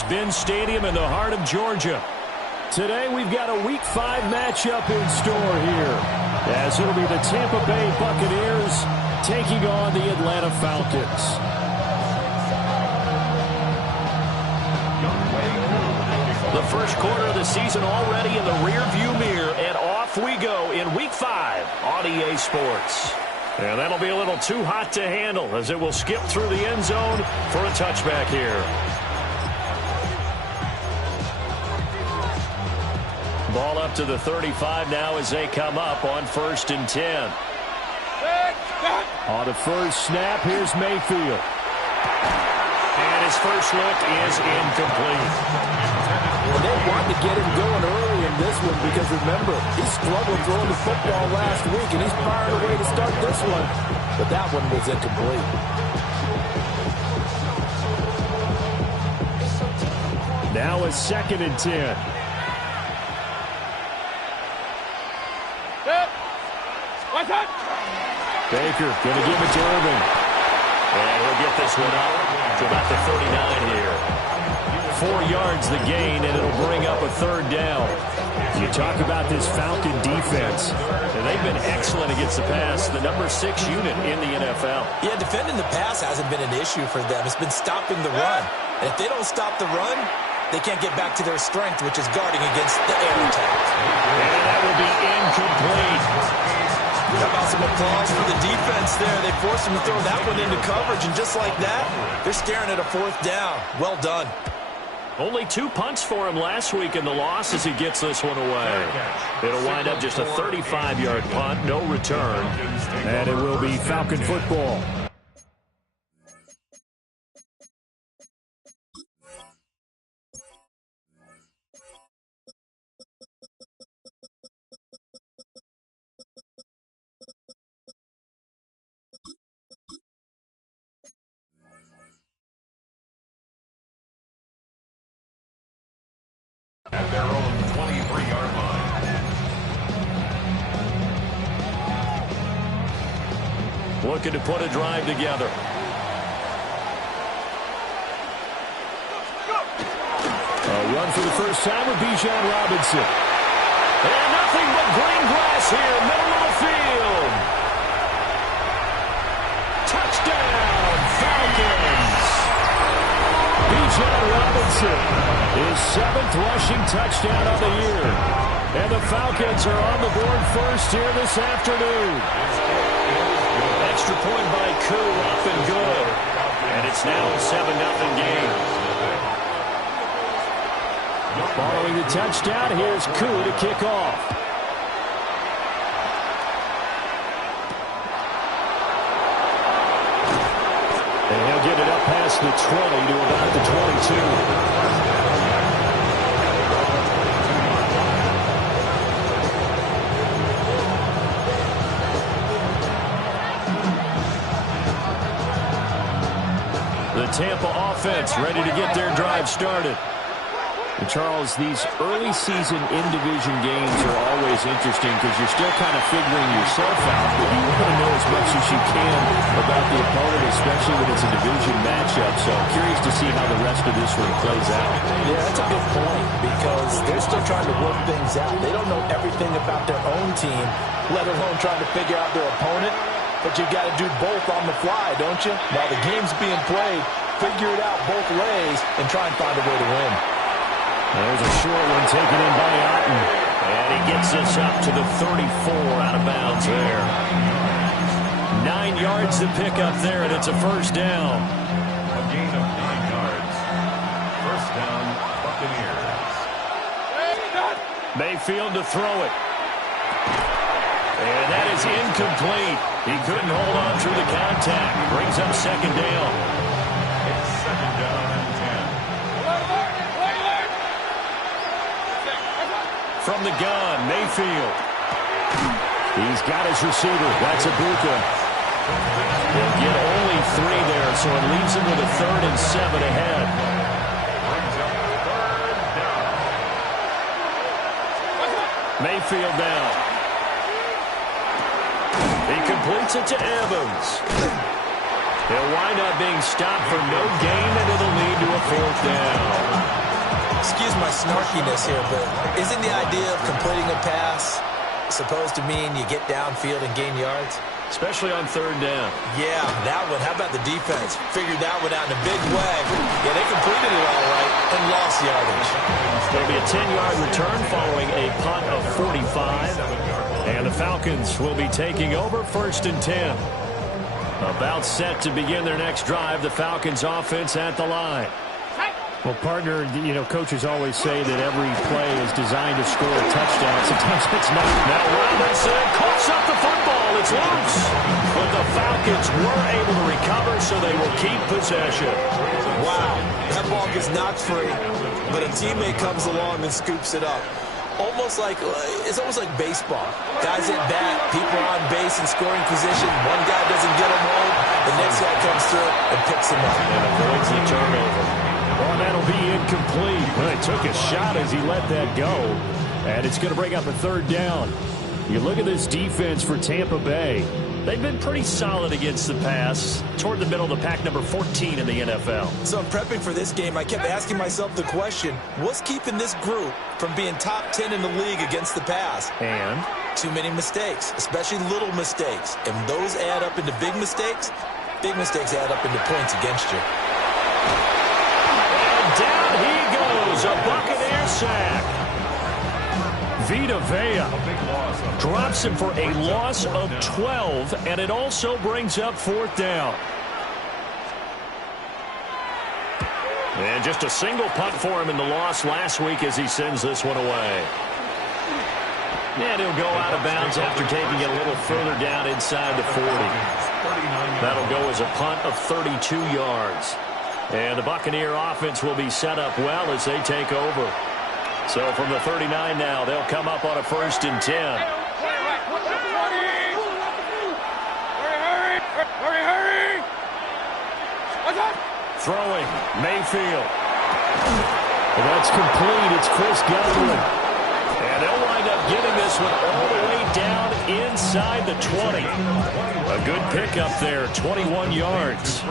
Mercedes-Benz Stadium in the heart of Georgia. Today we've got a Week 5 matchup in store here, as it'll be the Tampa Bay Buccaneers taking on the Atlanta Falcons. The first quarter of the season already in the rearview mirror, and off we go in Week 5 on EA Sports. And that'll be a little too hot to handle as it will skip through the end zone for a touchback here. Ball up to the 35 now as they come up on 1st and 10. On the first snap, here's Mayfield. And his first look is incomplete. Well, they want to get him going early in this one because, remember, he struggled throwing the football last week, and he's firing away to start this one. But that one was incomplete. Now a 2nd and 10. Baker going to give it to Irvin. And he'll get this one up to about the 39 here. 4 yards the gain, and it'll bring up a 3rd down. You talk about this Falcon defense, and they've been excellent against the pass, the number 6 unit in the NFL. Yeah, defending the pass hasn't been an issue for them. It's been stopping the run. And if they don't stop the run, they can't get back to their strength, which is guarding against the air attack. And that will be incomplete. How about some applause for the defense there? They forced him to throw that one into coverage, and just like that, they're staring at a 4th down. Well done. Only 2 punts for him last week in the loss as he gets this one away. It'll wind up just a 35-yard punt, no return. And it will be Falcon football. At their own 23-yard line. Looking to put a drive together. A run for the first time with Bijan Robinson. And nothing but green grass here, middle of the field. Touchdown, Falcons. Bijan Robinson, his 7th rushing touchdown of the year. And the Falcons are on the board first here this afternoon. Extra point by Koo, up and good. And it's now a 7-0 game. Following the touchdown, here's Koo to kick off. And he'll get it up past the 20 to about the 22. The Tampa offense ready to get their drive started. And Charles, these early season in-division games are always interesting because you're still kind of figuring yourself out, but you want to know as much as you can about the opponent, especially when it's a division matchup. So I'm curious to see how the rest of this one plays out. Yeah, that's a good point because they're still trying to work things out. They don't know everything about their own team, let alone trying to figure out their opponent. But you've got to do both on the fly, don't you? While the game's being played, figure it out both ways and try and find a way to win. There's a short one taken in by Otten. And he gets this up to the 34 out of bounds there. 9 yards to pick up there, and it's a 1st down. A gain of 9 yards. 1st down, Buccaneers. Mayfield to throw it. And that is incomplete. He couldn't hold on through the contact. Brings up 2nd down. It's 2nd down and 10. From the gun, Mayfield. He's got his receiver. That's Ibuka. He'll get only 3 there, so it leaves him with a 3rd and 7 ahead. Brings up 3rd down. Mayfield down. He completes it to Evans. He'll wind up being stopped for no gain, and it'll lead to a 4th down. Excuse my snarkiness here, but isn't the idea of completing a pass supposed to mean you get downfield and gain yards? Especially on third down. Yeah, that one. How about the defense? Figured that one out in a big way. Yeah, they completed it all right and lost yardage. It'll be a 10-yard return following a punt of 45. And the Falcons will be taking over 1st and 10. About set to begin their next drive. The Falcons offense at the line. Well, partner, you know, coaches always say that every play is designed to score a touchdown. Sometimes it's not. Now Robinson coughs up the football. It's loose. But the Falcons were able to recover, so they will keep possession. Wow, that ball gets knocked free, but a teammate comes along and scoops it up. It's almost like baseball. Guys at bat, people are on base in scoring position. One guy doesn't get them home. The next guy comes through and picks him up. And avoids the turnover. Well, that'll be incomplete. Well, he took a shot as he let that go. And it's going to bring up a 3rd down. You look at this defense for Tampa Bay. They've been pretty solid against the pass. Toward the middle of the pack, number 14 in the NFL. So in prepping for this game, I kept asking myself the question, what's keeping this group from being top 10 in the league against the pass? And? Too many mistakes, especially little mistakes. And those add up into big mistakes. Big mistakes add up into points against you. Down he goes, a Buccaneer sack. Vita Vea drops him for a loss of 12, and it also brings up 4th down. And just a single punt for him in the loss last week as he sends this one away. And he'll go out of bounds after taking it a little further down inside the 40. That'll go as a punt of 32 yards. And the Buccaneer offense will be set up well as they take over. So from the 39 now, they'll come up on a 1st and 10. Throwing, Mayfield. And that's complete. It's Chris Godwin. And they'll wind up getting this one all the way down inside the 20. A good pickup there, 21 yards.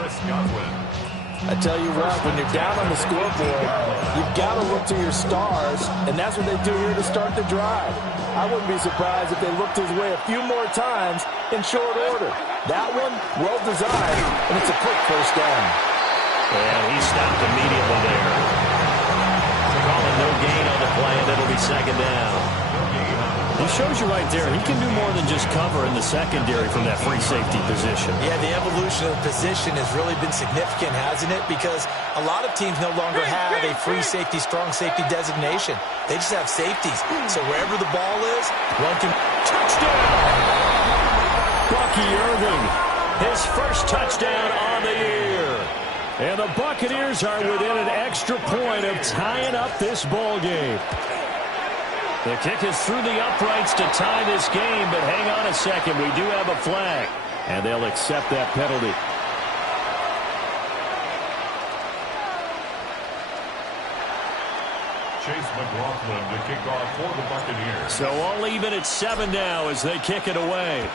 I tell you what, when you're down on the scoreboard, you've got to look to your stars, and that's what they do here to start the drive. I wouldn't be surprised if they looked his way a few more times in short order. That one, well designed, and it's a quick 1st down. And he stopped immediately there. Calling no gain on the play, and it'll be 2nd down. He shows you right there, he can do more than just cover in the secondary from that free safety position. Yeah, the evolution of the position has really been significant, hasn't it? Because a lot of teams no longer have a free safety, strong safety designation. They just have safeties. So wherever the ball is, one can... Touchdown! Bucky Irving, his 1st touchdown on the year. And the Buccaneers are within an extra point of tying up this ball game. The kick is through the uprights to tie this game, but hang on a second. We do have a flag, and they'll accept that penalty. Chase McLaughlin to kick off for the Buccaneers. So all even at 7 now as they kick it away.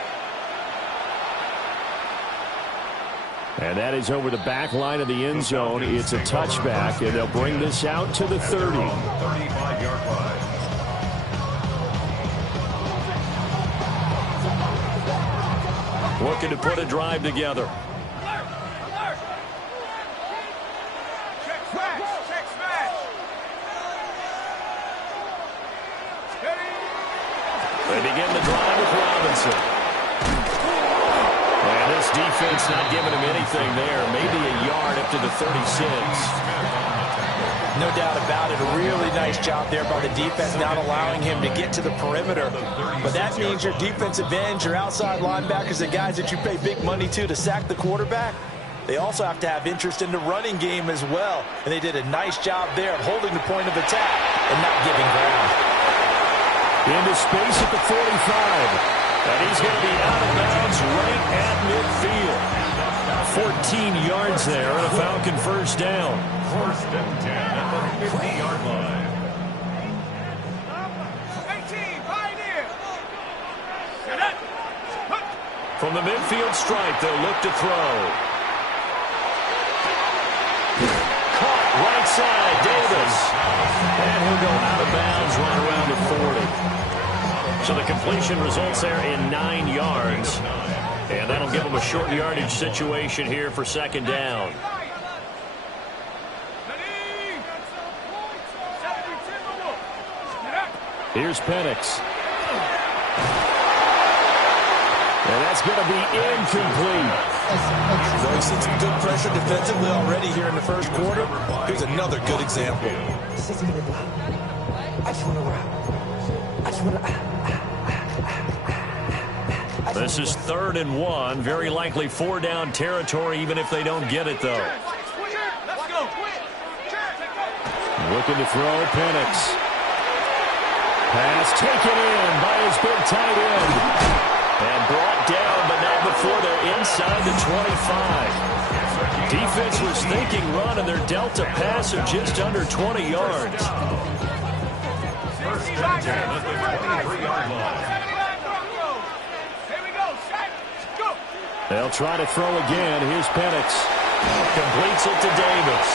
And that is over the back line of the end zone. It's a touchback, and they'll bring this out to the 30. 35-yard line. Looking to put a drive together. They begin the drive with Robinson. And this defense not giving him anything there. Maybe a yard up to the 36. No doubt about it. A really nice job there by the defense, not allowing him to get to the perimeter. But that means your defensive ends, your outside linebackers, the guys that you pay big money to sack the quarterback, they also have to have interest in the running game as well. And they did a nice job there of holding the point of attack and not giving ground. Into space at the 45. And he's going to be out of bounds right at midfield. 14 yards there and a Falcon 1st down. 1st and 10 at the 50-yard line. 18, pioneer. From the midfield stripe, they'll look to throw. Caught right side, Davis. And he'll go out of bounds right around the 40. So the completion results there in 9 yards. And that'll give them a short yardage situation here for second down. Here's Penix. And that's going to be incomplete. So we've seen some good pressure defensively already here in the first quarter. Here's another good example. This is 3rd and 1. Very likely 4-down territory, even if they don't get it, though. Looking to throw, Penix. Pass taken in by his big tight end. And brought down, but not before they're inside the 25. Defense was thinking run, and they're dealt a pass of just under 20 yards. First and 10 at the 23-yard line. They'll try to throw again. Here's Penix. Completes it to Davis.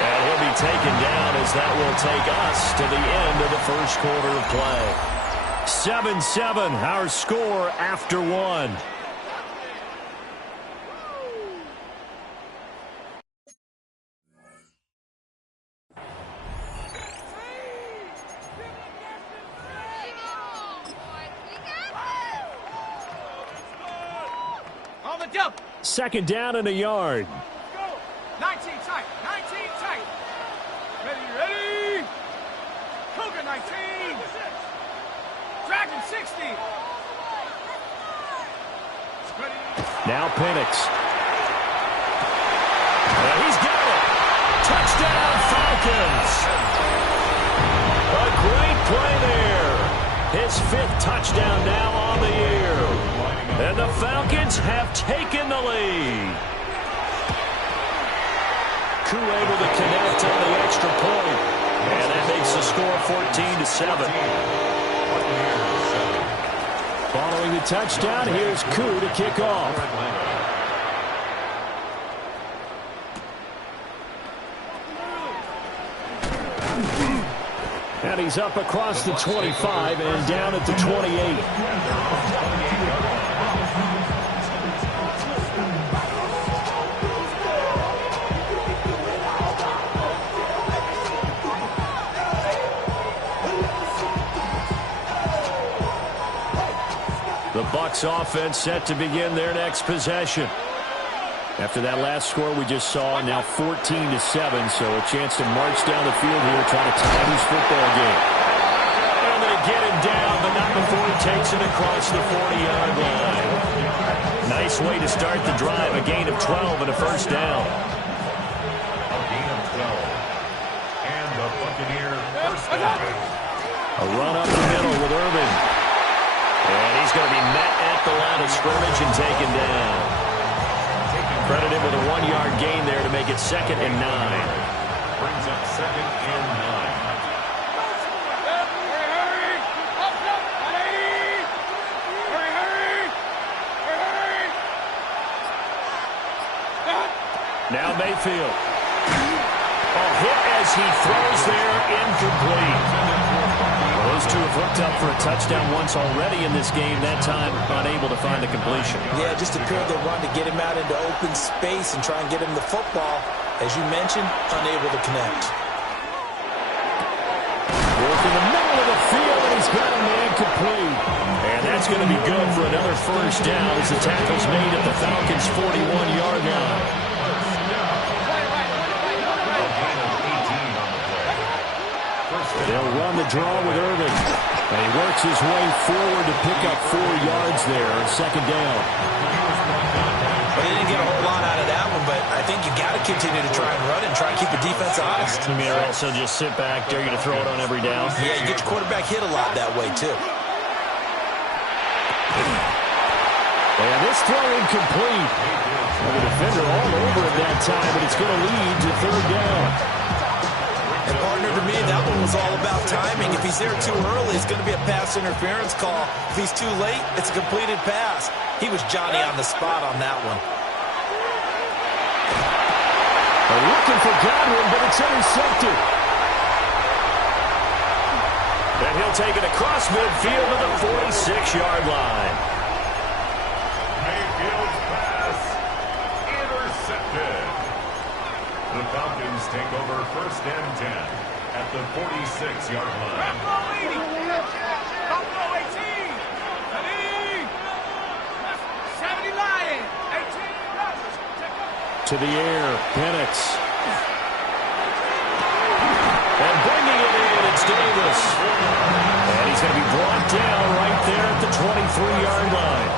And he'll be taken down as that will take us to the end of the first quarter of play. 7-7, our score after 1. On the jump. Second down and a yard. Go. 19 tight. 19 tight. Ready. Cougar 19. Dragon 60. Ready. Now Penix. And he's got it. Touchdown, Falcons. A great play there. His 5th touchdown now on the year. And the Falcons have taken the lead. Koo able to connect on the extra point. And that makes the score 14-7. Following the touchdown, here's Koo to kick off. And he's up across the 25 and down at the 28. The Bucs offense set to begin their next possession. After that last score we just saw, now 14-7, so a chance to march down the field here, try to tie this football game. And they get him down, but not before he takes it across the 40-yard line. Nice way to start the drive, a gain of 12 and a first down. A gain of 12. And the Buccaneer first down. A run up the middle with Irvin. And he's going to be met at the line of scrimmage and taken down. Credited with a 1-yard gain there to make it 2nd and 9. Brings up 2nd and 9. Now Mayfield. A hit as he throws there, incomplete. Those two have hooked up for a touchdown once already in this game, that time unable to find the completion. Yeah, just appeared they wanted to get him out into open space and try and get him the football. As you mentioned, unable to connect. Work in the middle of the field, and he's got a man complete. And that's going to be good for another first down as the tackle's made at the Falcons' 41-yard line. They'll run the draw with Irvin. And he works his way forward to pick up 4 yards there on second down. But he didn't get a whole lot out of that one, but I think you got to continue to try and run and try and keep the defense honest. You may also just sit back, dare you to throw it on every down. Yeah, you get your quarterback hit a lot that way, too. And this throw incomplete. Well, the defender all over it that time, but it's going to lead to 3rd down. And partner, to me, that one was all about timing. If he's there too early, it's going to be a pass interference call. If he's too late, it's a completed pass. He was Johnny on the spot on that one. They're looking for Godwin, but it's intercepted. And he'll take it across midfield to the 46-yard line. Mayfield's pass intercepted. The Falcons take over 1st and 10 at the 46-yard line. Buffalo 80. Buffalo 18. 70 Lion. 18. To the air, Penix. And bringing it in, it's Davis. And he's going to be brought down right there at the 23-yard line.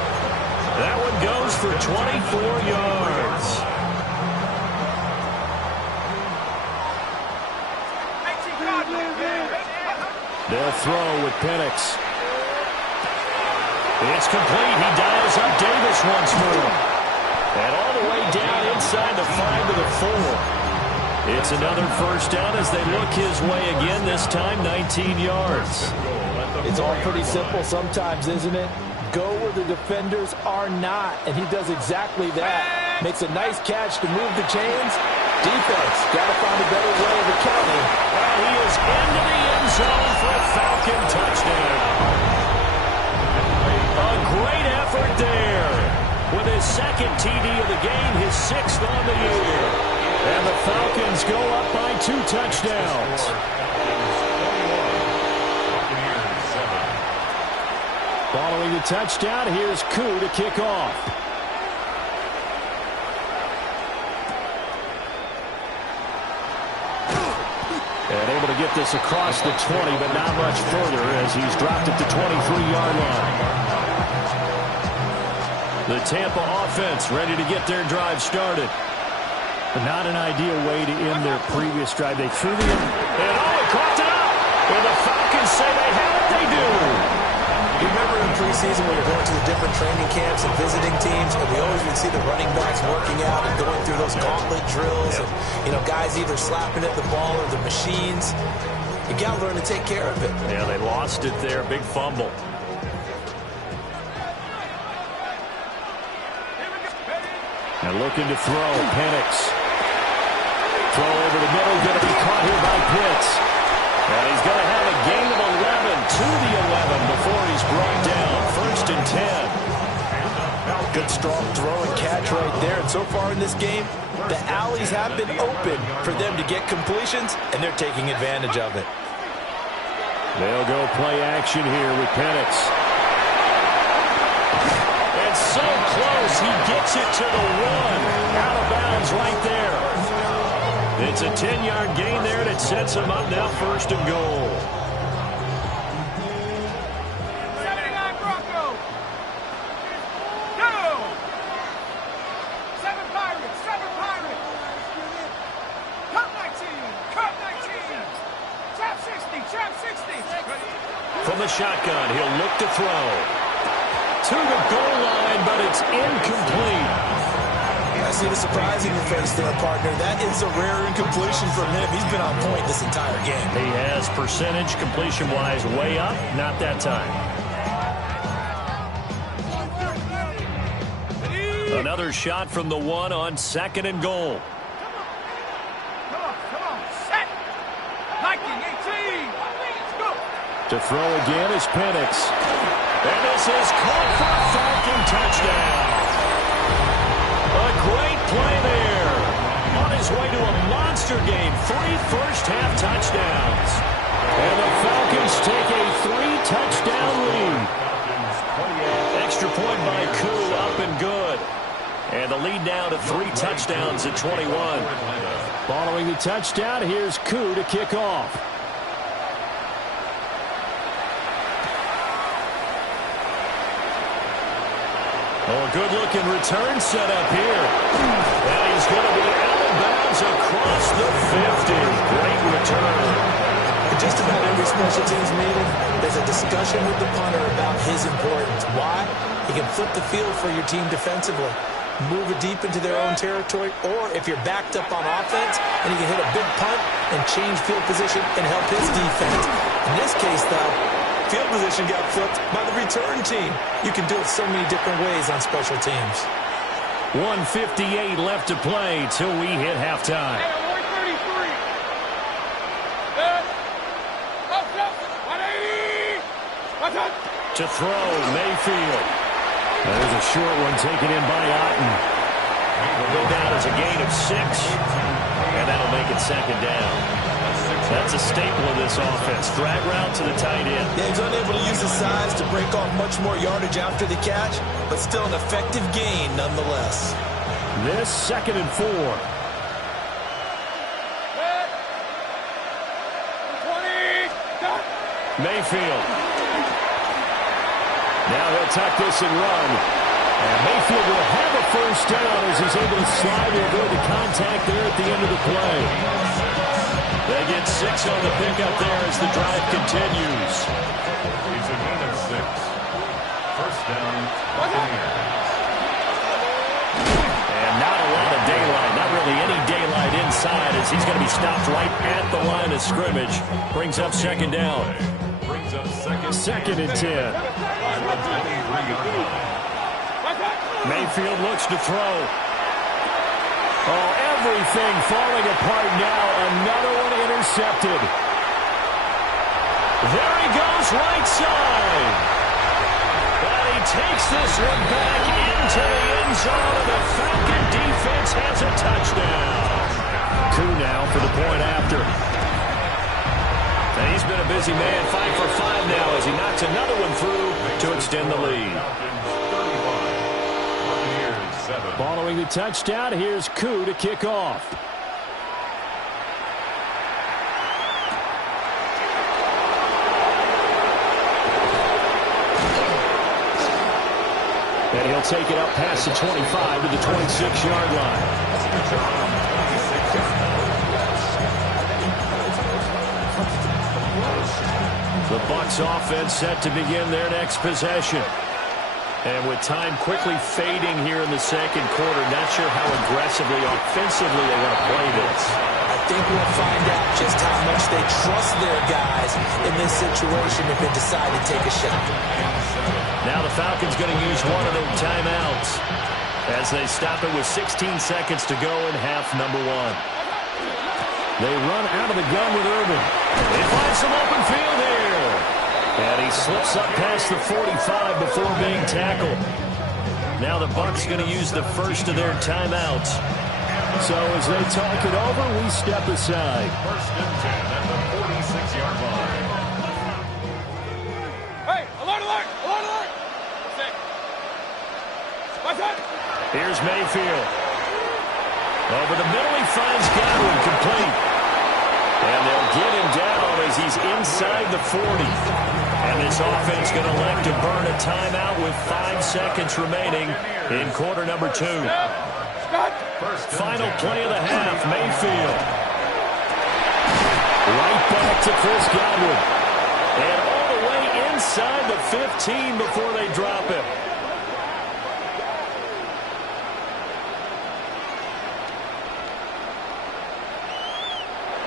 That one goes for 24 yards. They'll throw with Penix. It's complete. He dials up Davis once more. And all the way down inside the 5 to the 4. It's another first down as they look his way again, this time 19 yards. It's all pretty simple sometimes, isn't it? Go where the defenders are not, and he does exactly that. Makes a nice catch to move the chains. Defense, got to find a better way of accounting. And he is into the end zone for a Falcon touchdown. A great effort there. With his second TD of the game, his 6th on the year. And the Falcons go up by 2 touchdowns. Following the touchdown, here's Koo to kick off. And able to get this across the 20, but not much further as he's dropped it to 23-yard line. The Tampa offense ready to get their drive started. But not an ideal way to end their previous drive. They threw the... And it coughed it up! And the Falcons say they have it, they do! You remember in preseason when you're going to the different training camps and visiting teams, and we always would see the running backs working out and going through those gauntlet drills, and, you know, guys either slapping at the ball or the machines. You got to learn to take care of it. Yeah, they lost it there. Big fumble. And looking to throw, Penix. Throw over the middle, going to be caught here by Pitts. And he's going to have a gain of 11 to the 11 before he's brought down. 1st and 10. Good strong throw and catch right there. And so far in this game, the alleys have been open for them to get completions, and they're taking advantage of it. They'll go play action here with Penix. And so close, he gets it to the 1. Out of bounds right there. It's a 10-yard gain there, and it sets him up now 1st and goal. 79 Broncos. Go! 7 Pirates. 7 Pirates. Cup 19. Cup 19. Trap 60. Trap 60. From the shotgun, he'll look to throw. To the goal line, but it's incomplete. I see the surprise in your face there, partner. That is a rare incompletion from him. He's been on point this entire game. He has percentage completion-wise way up. Not that time. Another shot from the 1 on 2nd and goal. Come on. Set. 19, 18. Let's go. To throw again is Penix. And this is caught for a Falcon touchdown. A great play there. On his way to a monster game. 3 first-half touchdowns. And the Falcons take a 3-touchdown lead. Extra point by Koo, up and good. And the lead now to 3 touchdowns at 21. Following the touchdown, here's Koo to kick off. Oh, a good-looking return set up here. And he's going to be out of bounds across the 50. Great return. Just about every special teams meeting, there's a discussion with the punter about his importance. Why? He can flip the field for your team defensively, move it deep into their own territory, or if you're backed up on offense, and he can hit a big punt and change field position and help his defense. In this case, though, field position got flipped by the return team. You can do it so many different ways on special teams. 1:58 left to play till we hit halftime. Hey, 133. Up, 180. To throw, Mayfield. There's a short one taken in by Otten. Will go down as a gain of 6, and that'll make it second down. That's a staple of this offense. Drag route to the tight end. Yeah, he's unable to use his size to break off much more yardage after the catch, but still an effective gain nonetheless. This 2nd and 4. 20. Mayfield. Now he'll tuck this and run. And Mayfield will have a first down as he's able to slide and avoid the contact there at the end of the play. They get 6 on the pickup there as the drive continues. It's a gain of 6. First down. And not a lot of daylight. Not really any daylight inside as he's going to be stopped right at the line of scrimmage. Brings up second down. Brings up second and 10. Mayfield looks to throw. Oh, everything falling apart now. Another one intercepted. There he goes, right side. And he takes this one back into the end zone, and the Falcon defense has a touchdown. Coup now for the point after. And he's been a busy man, 5 for 5 now as he knocks another one through to extend the lead. Following the touchdown, here's Coup to kick off. And he'll take it up past the 25 to the 26-yard line. The Bucs offense set to begin their next possession. And with time quickly fading here in the second quarter, not sure how aggressively, offensively they want to play this. I think we'll find out just how much they trust their guys in this situation if they decide to take a shot. Now the Falcons going to use one of their timeouts as they stop it with 16 seconds to go in half number 1. They run out of the gun with Urban. They find some open field here. And he slips up past the 45 before being tackled. Now the Bucs going to use the first of their timeouts. So as they talk it over, we step aside. First and 10 at the 46-yard line. Hey, alert, alert, alert, alert. What's that? Here's Mayfield. Over the middle, he finds Godwin, complete. And they'll get him down as he's inside the 40. And this offense going to elect to burn a timeout with 5 seconds remaining in quarter number 2. Final play of the half, Mayfield. Right back to Chris Godwin. And all the way inside the 15 before they drop him.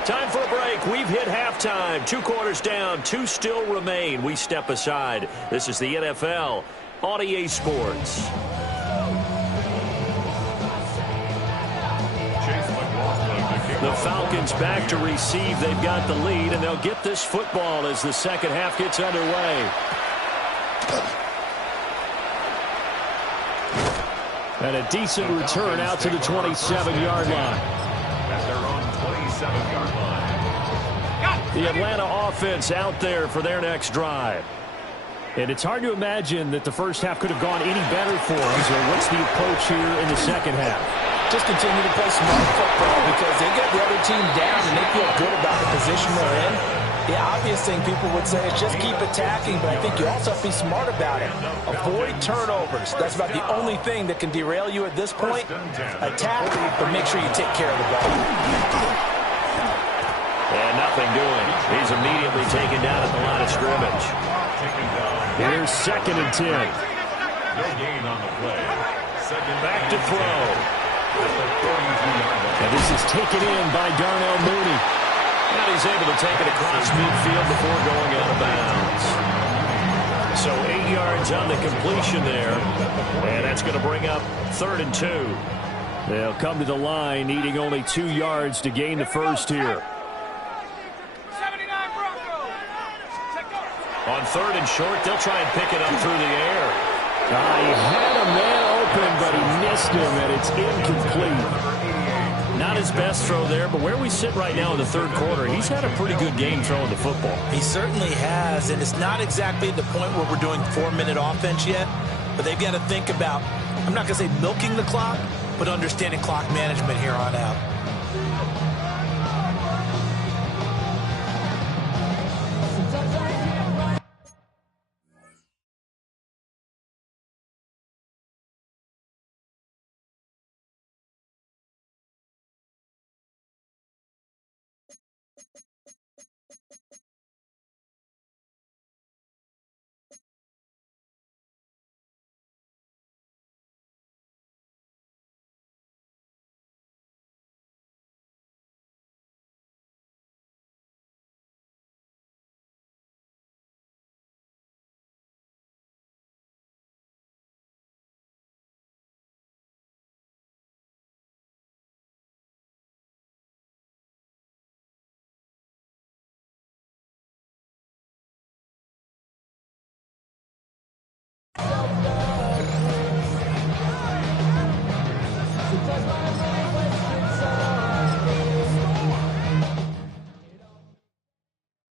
Time for a break. We've hit halftime. 2 quarters down. 2 still remain. We step aside. This is the NFL on EA Sports. The Falcons back to receive. They've got the lead, and they'll get this football as the second half gets underway. And a decent return out to the 27-yard line. At their own 27-yard line. The Atlanta offense out there for their next drive. And it's hard to imagine that the first half could have gone any better for them. So what's the approach here in the second half? Just continue to play smart football because they get the other team down and they feel good about the position they're in. The obvious thing people would say is just keep attacking, but I think you also have to be smart about it. Avoid turnovers. That's about the only thing that can derail you at this point. Attack, but make sure you take care of the ball. And nothing doing. He's immediately taken down at the line of scrimmage. Here's second and 10. No gain on the play. Second back to throw. And this is taken in by Darnell Mooney. And he's able to take it across midfield before going out of bounds. So 8 yards on the completion there. And that's going to bring up 3rd and 2. They'll come to the line needing only 2 yards to gain the first here. On 3rd and short, they'll try and pick it up through the air. He had a man open, but he missed him, and it's incomplete. Not his best throw there, but where we sit right now in the 3rd quarter, he's had a pretty good game throwing the football. He certainly has, and it's not exactly at the point where we're doing 4-minute offense yet, but they've got to think about, I'm not going to say milking the clock, but understanding clock management here on out.